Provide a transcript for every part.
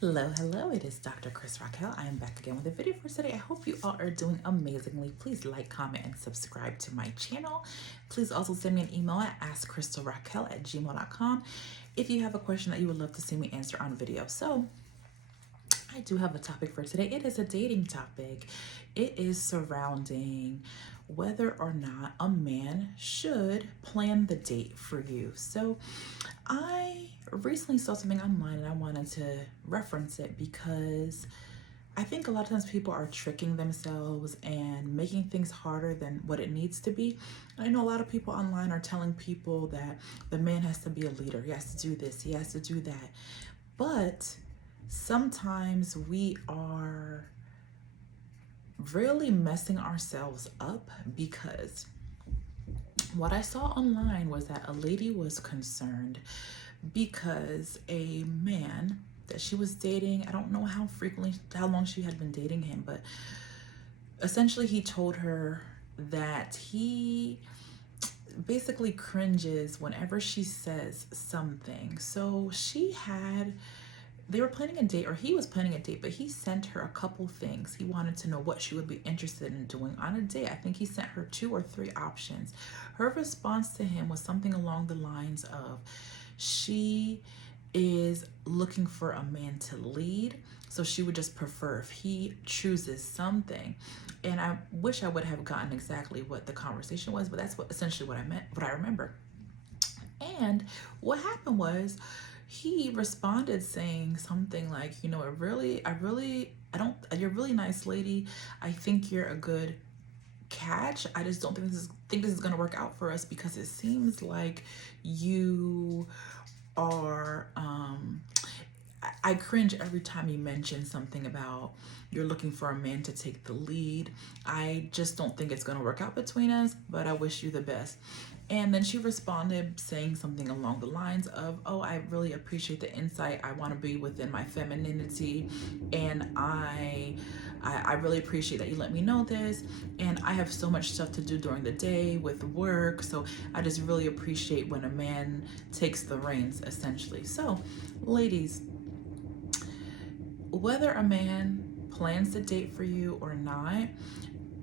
Hello, it is Dr. Askkrystalracquel. I am back again with a video for today. I hope you all are doing amazingly. Please like, comment, and subscribe to my channel. Please also send me an email at askkrystalracquel@gmail.com if you have a question that you would love to see me answer on video. So, I do have a topic for today. It is a dating topic. It is surrounding whether or not a man should plan the date for you. So I recently saw something online and I wanted to reference it because I think a lot of times people are tricking themselves and making things harder than what it needs to be. I know a lot of people online are telling people that the man has to be a leader. He has to do this, he has to do that. But sometimes we are really messing ourselves up because what I saw online was that a lady was concerned because a man that she was dating, I don't know how long she had been dating him, but essentially he told her that he basically cringes whenever she says something. So they were planning a date, or he was planning a date, but he sent her a couple things. He wanted to know what she would be interested in doing on a date. I think he sent her 2 or 3 options. Her response to him was something along the lines of, she is looking for a man to lead, so she would just prefer if he chooses something. And I wish I would have gotten exactly what the conversation was, but that's essentially what I remember. And what happened was, he responded saying something like, you're a really nice lady. I think you're a good catch. I just don't think this is going to work out for us because it seems like you are, I cringe every time you mention something about you're looking for a man to take the lead. I just don't think it's going to work out between us, but I wish you the best. And then she responded saying something along the lines of, oh, I really appreciate the insight. I want to be within my femininity, and I really appreciate that you let me know this. And I have so much stuff to do during the day with work, so I just really appreciate when a man takes the reins, essentially. So, ladies, whether a man plans to date for you or not,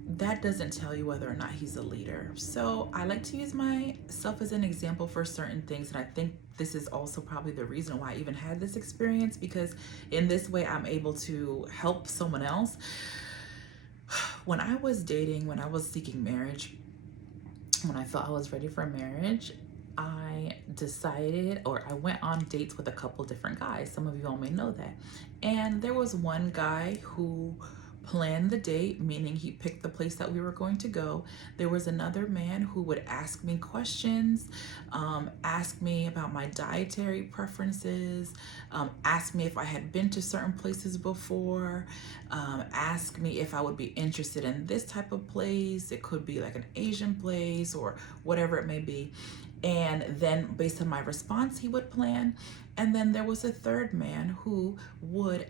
that doesn't tell you whether or not he's a leader. So I like to use myself as an example for certain things, and I think this is also probably the reason why I even had this experience, because in this way I'm able to help someone else. When I was seeking marriage, when I felt I was ready for marriage, I went on dates with a couple different guys. Some of you all may know that. And there was one guy who planned the date, meaning he picked the place that we were going to go. There was another man who would ask me questions, ask me about my dietary preferences, ask me if I had been to certain places before, ask me if I would be interested in this type of place. It could be like an Asian place or whatever it may be. And then based on my response, he would plan. And then there was a third man who would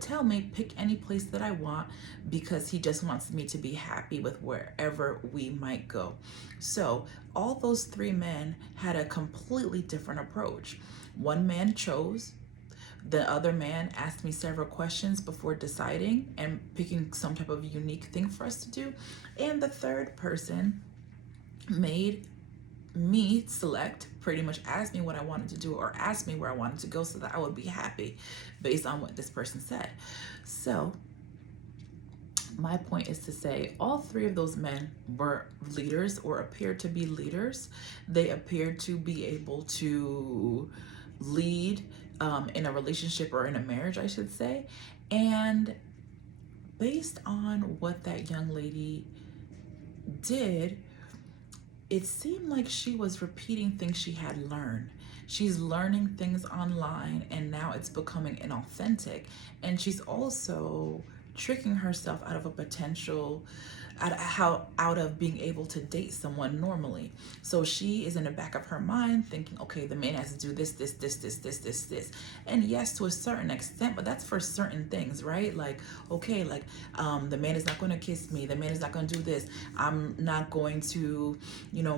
tell me, pick any place that I want, because he just wants me to be happy with wherever we might go. So all those 3 men had a completely different approach. One man chose. The other man asked me several questions before deciding and picking some type of unique thing for us to do. And the third person made me select, pretty much asked me what I wanted to do or asked me where I wanted to go so that I would be happy based on what this person said. So my point is to say all 3 of those men were leaders, or appeared to be leaders. They appeared to be able to lead in a relationship, or in a marriage, I should say. And based on what that young lady did, it seemed like she was repeating things she had learned. She's learning things online, and now it's becoming inauthentic. And she's also tricking herself out of out of being able to date someone normally. So she is in the back of her mind thinking, okay, the man has to do this. And yes, to a certain extent, but that's for certain things, right? Like, okay, like the man is not going to kiss me. The man is not going to do this. I'm not going to,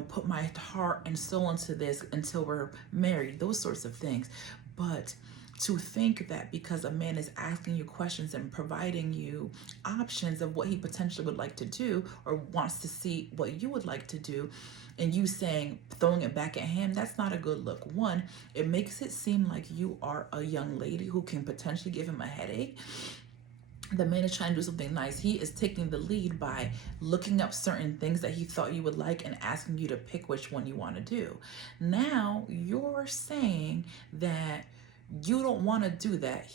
put my heart and soul into this until we're married, those sorts of things. But to think that because a man is asking you questions and providing you options of what he potentially would like to do or wants to see what you would like to do, and you saying, throwing it back at him, that's not a good look. One, it makes it seem like you are a young lady who can potentially give him a headache. The man is trying to do something nice. He is taking the lead by looking up certain things that he thought you would like and asking you to pick which one you want to do. Now you're saying that you don't want to do that.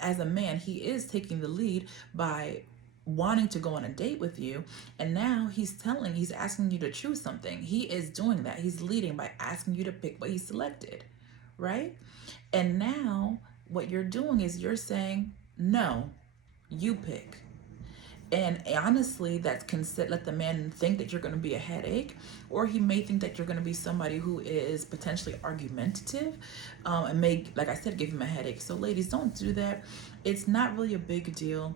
As a man, he is taking the lead by wanting to go on a date with you, and now he's asking you to choose something. He is doing that. He's leading by asking you to pick what he selected, right? And now what you're doing is you're saying, no, you pick. And honestly, that can let the man think that you're going to be a headache, or he may think that you're going to be somebody who is potentially argumentative, and may, like I said, give him a headache. So ladies, don't do that. It's not really a big deal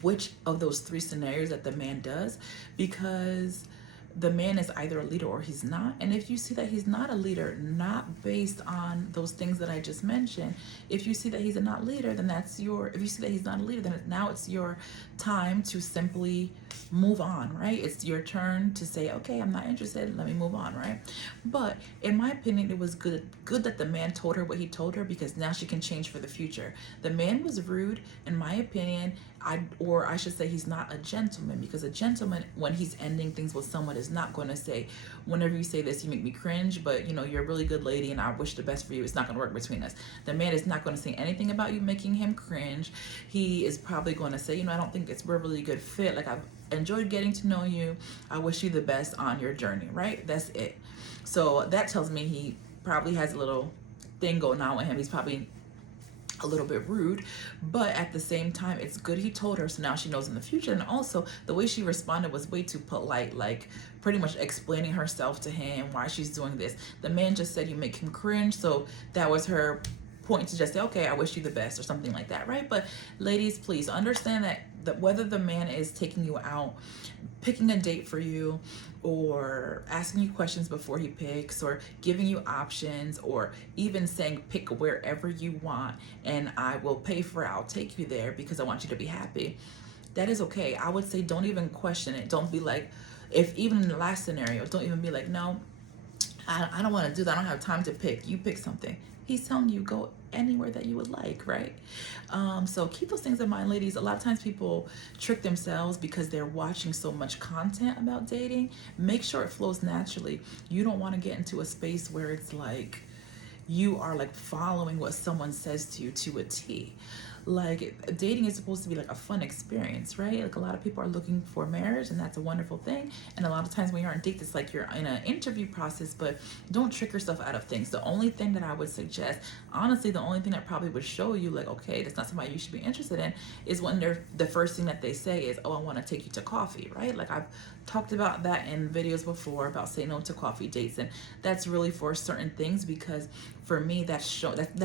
which of those three scenarios that the man does, because the man is either a leader or he's not. And if you see that he's not a leader, not based on those things that I just mentioned, if you see that he's a not leader, then if you see that he's not a leader, then now it's your time to simply move on, right? It's your turn to say, okay, I'm not interested, let me move on, right? But in my opinion, it was good that the man told her what he told her, because now she can change for the future. The man was rude, in my opinion. I should say he's not a gentleman, because a gentleman, when he's ending things with someone, is not going to say, whenever you say this, you make me cringe, but you're a really good lady and I wish the best for you. It's not going to work between us. The man is not going to say anything about you making him cringe. He is probably going to say, I don't think we're a really good fit. Like, I've enjoyed getting to know you. I wish you the best on your journey, right? That's it. So that tells me he probably has a little thing going on with him. He's probably a little bit rude, but at the same time, it's good he told her, so now she knows in the future. And also, the way she responded was way too polite, like pretty much explaining herself to him, why she's doing this. The man just said you make him cringe, so that was her point to just say, okay, I wish you the best, or something like that, right? But ladies, please understand that whether the man is taking you out, picking a date for you, or asking you questions before he picks, or giving you options, or even saying pick wherever you want and I will pay for it, I'll take you there because I want you to be happy, that is okay. I would say don't even question it. Don't be like, if even in the last scenario, don't even be like, no, I don't want to do that. I don't have time to pick. You pick something. He's telling you go anywhere that you would like, right? So keep those things in mind, ladies. A lot of times people trick themselves because they're watching so much content about dating. Make sure it flows naturally. You don't want to get into a space where it's like you are like following what someone says to you to a T. Like, dating is supposed to be like a fun experience, right? Like, a lot of people are looking for marriage, and that's a wonderful thing. And a lot of times when you're on dates, it's like you're in an interview process, but don't trick yourself out of things. The only thing that I would suggest, honestly, the only thing that probably would show you like, okay, that's not somebody you should be interested in, is when the first thing that they say is, oh, I want to take you to coffee, right? Like, I've talked about that in videos before about saying no to coffee dates, and that's really for certain things, because for me, that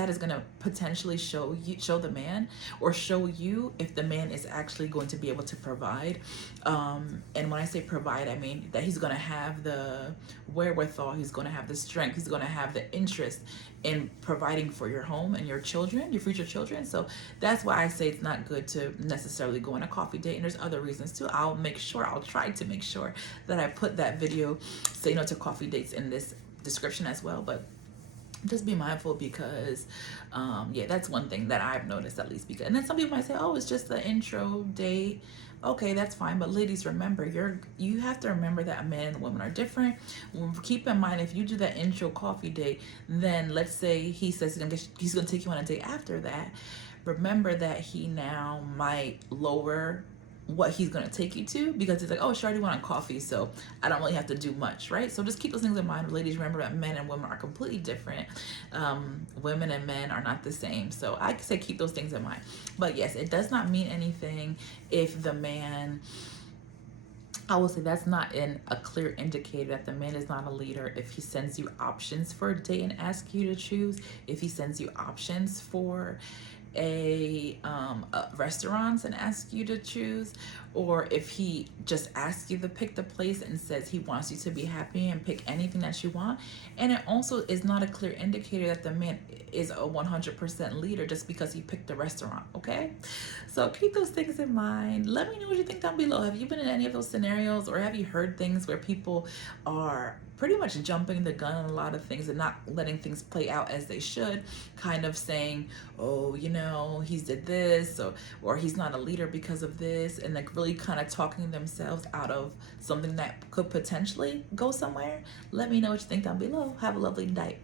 is going to potentially show the man, or show you if the man is actually going to be able to provide. And when I say provide, I mean that he's going to have the wherewithal, he's going to have the strength, he's going to have the interest in providing for your home and your children, your future children. So that's why I say it's not good to necessarily go on a coffee date. And there's other reasons too. I'll try to make sure that I put that video, say no to coffee dates, in this description as well. But just be mindful, because that's one thing that I've noticed, at least. Because, and then some people might say, oh, it's just the intro date. Okay, that's fine. But ladies, remember, you have to remember that a man and a woman are different. Keep in mind, if you do that intro coffee date, then let's say he says he's gonna take you on a date after that. Remember that he now might lower what he's going to take you to, because it's like, oh, she already went on coffee, so I don't really have to do much, right? So just keep those things in mind. Ladies, remember that men and women are completely different. Women and men are not the same. So I say keep those things in mind. But yes, it does not mean anything if the man, I will say that's not a clear indicator that the man is not a leader if he sends you options for a date and asks you to choose, if he sends you options for restaurants and ask you to choose, or if he just asks you to pick the place and says he wants you to be happy and pick anything that you want. And it also is not a clear indicator that the man is a 100% leader just because he picked the restaurant, okay? So keep those things in mind. Let me know what you think down below. Have you been in any of those scenarios, or have you heard things where people are pretty much jumping the gun on a lot of things and not letting things play out as they should, kind of saying, oh, you know, he's did this, or he's not a leader because of this, and like really kind of talking themselves out of something that could potentially go somewhere? Let me know what you think down below. Have a lovely night.